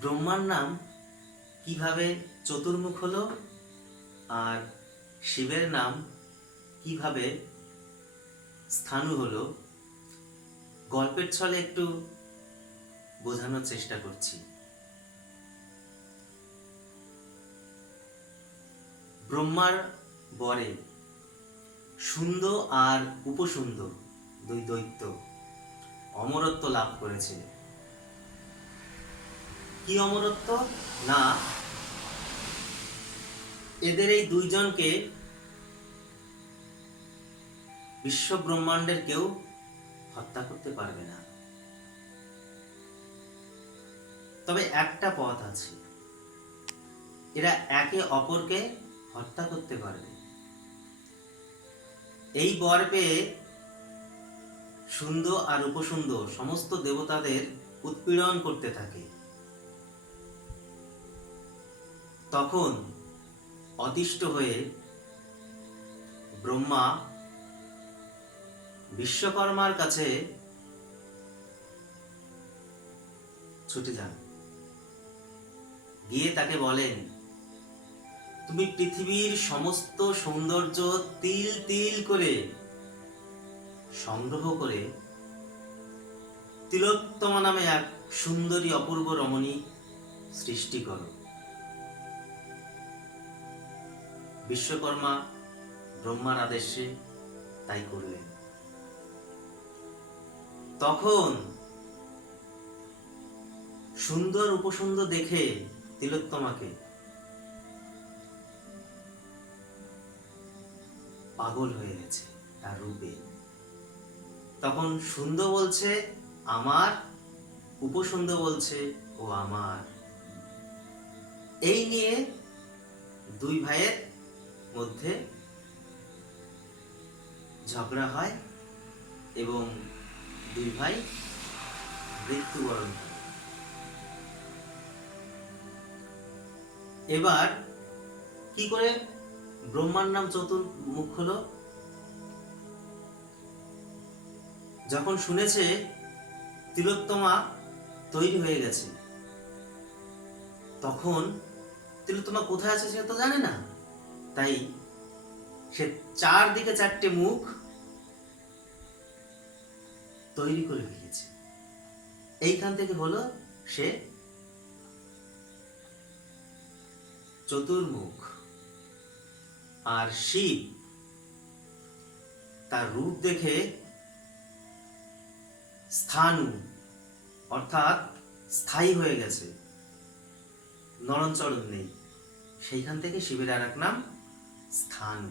ব্রহ্মার নাম কীভাবে চতুর্মুখ হলো আর শিবের নাম কীভাবে স্থানু হলো, গল্পের ছলে একটু বোঝানোর চেষ্টা করছি। ব্রহ্মার বরে সুন্দর আর উপসুন্দর দুই দৈত্য অমরত্ব লাভ করেছে। কি অমরত্ব? না। এদের এই দুইজনকে বিশ্ব ব্রহ্মাণ্ডের কেউ হত্যা করতে পারবে না। তবে একটা পথ আছে। এরা একে অপরকে হত্যা করতে পারবে। এই বর পেয়ে সুন্দর আর উপসুন্দর সমস্ত দেবতাদের উৎপীড়ন করতে থাকে। তখন অতিষ্ঠ হয়ে ব্রহ্মা বিশ্বকর্মার কাছে ছুটে যান। গিয়ে তাকে বলেন, তুমি পৃথিবীর সমস্ত সৌন্দর্য তিল তিল করে সংগ্রহ করে তিলোত্তমা নামে এক সুন্দরী অপূর্ব রমণী সৃষ্টি করো। বিশ্বকর্মা ব্রহ্মার আদেশে তাই করলেন। তখন সুন্দর উপসুন্দর দেখে তিলোত্তমাকে পাগল হয়ে গেছে তার রূপে। তখন সুন্দর বলছে, আমার উপসুন্দর বলছে, ও আমার এই নিয়ে দুই ভাইয়ের মধ্যে ঝগড়া হয় এবং দুই ভাই মৃত্যুবরণ করে। এবার কি করে ব্রহ্মার নাম চতুর্মুখ হলো? যখন শুনেছে তিলোত্তমা তৈরি হয়ে গেছে, তখন তিলোত্তমা কোথায় আছে সে তো জানে না। তাই সে চারদিকে চারটে মুখ তৈরি করে ফেলেছে। এইখান থেকে হলো সে চতুর্মুখ। আর শিব তার রূপ দেখে স্থানু, অর্থাৎ স্থায়ী হয়ে গেছে। নরণচরণ নেই। সেইখান থেকে শিবের আর এক নাম স্থানু